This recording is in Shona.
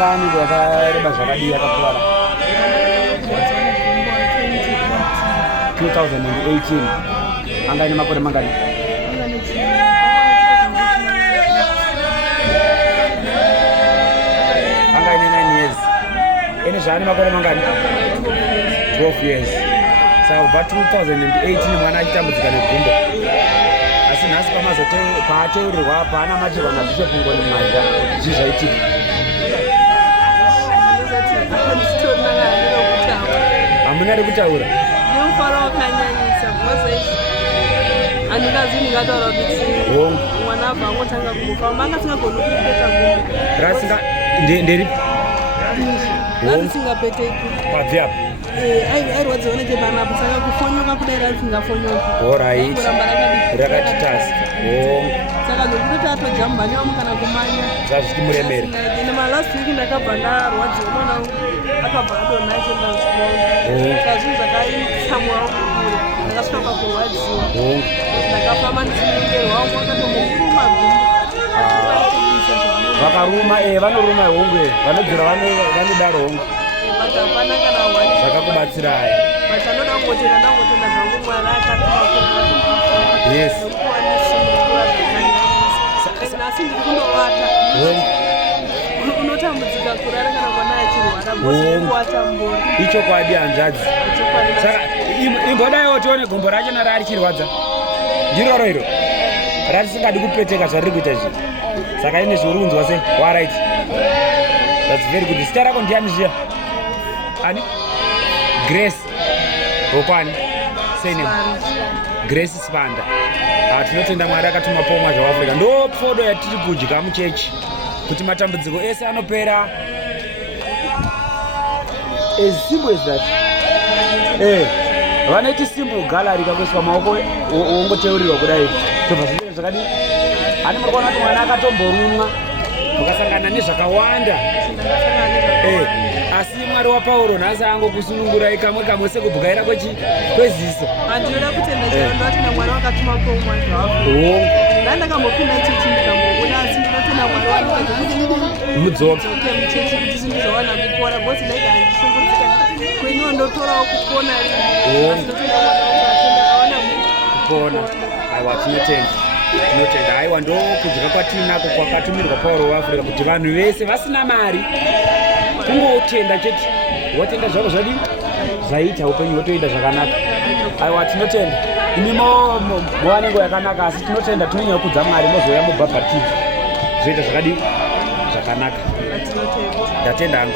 anga ane yakareba zvakadii yakakuvara 2018 anga ine makore mangani? Anga ine 9 years. Ine zvaane makore mangani? 12 years. Saka kubva 2018 mwana achitambudzika negumbo. Asi nhasi paateurirwa paana matirwa naBishop Ngoni Mhanja zvii zvaitika? Hamuna rekutaura? Nemufaro wakanyanyisa mozesi handingazi ndingataura kuti mwana abva angotanga kumufamba anga singagoni kuripeta ngombe nderi risingapeteki pabvi apa airwadziwa nechepanapa saka kufonyoka kudai rarisingafonyoki orit rakati tasi saka nokutoti atojambanyamu kana kumanya zvazvichimuremera. nemalast week ndakabva ndarwadziwa mwana akabva adonaichenda sazvinhu zvakaitsamura mukure ndakasvika pakurwadziwa ndakafamba ndichinyengerwa wangu akatomuruma gumbu vakaruma vanoruma hongwe vanodzira vanodaro hongwe zvakakubatsirai vachanoda kungotenda ndangotenda zvangu mwari akatuma yes asi ndiri kundovata unotambudzika kurara kana mwana achirwara mosikuwata mbori ichokwadi hanzvadzi. Saka imbodaiwo tione gumbo racho narari chirwadza ndiroro iro ratisingadi kupeteka zvariri kuita izvi. Saka ine zvauri kunzwa sei? Alright, that's very good. Zita rako ndiani zviya? Ani? Grace Bokwani surname Grace Spanda. Tinotenda Mwari akatuma pomwa zvaAfrica. Ndo pfodo yatiri kudya muchechi kuti matambudziko ese anopera. As simple as that. Vanoiti simple gallery kakuiswa maoko wongoteurirwa kudai. Tobva zvimwe zvakadii? Ani muri kuona kuti mwana akatomborumwa mukasangana nezvakawanda. Asi Mwari waPauro nhasi angokusunungurai kamwe kamwe sekubhukaira kweziso. Handinoda kutenda chandinotenda Mwari wakatuma pomwa zvaAfrica. Ndandakambopinda chechi ndikambobuda asi ndinotenda Mwari wangu mudzoke muchechi kuti zvinhu zvawana kupora bhosi ndaigara ndichishungudzika kweniwo ndotorawo kupona asi ndotenda Mwari wangu atenda awana kupona. Aiwa, tinotenda aiwa ndokudya kwatinako kwakatumirwa Pauro waAfrica kuti vanhu vese vasina mari kungotenda chete wotenda zvako zvadi zvaita upenyu wotoenda zvakanaka. Aiwa, tinotenda imi mova nenguva yakanaka asi tinotenda tinonyanya kudza Mwari mozouya mubhabhatidzi zvoita zvakadii zvakanaka. Ndatenda hangu.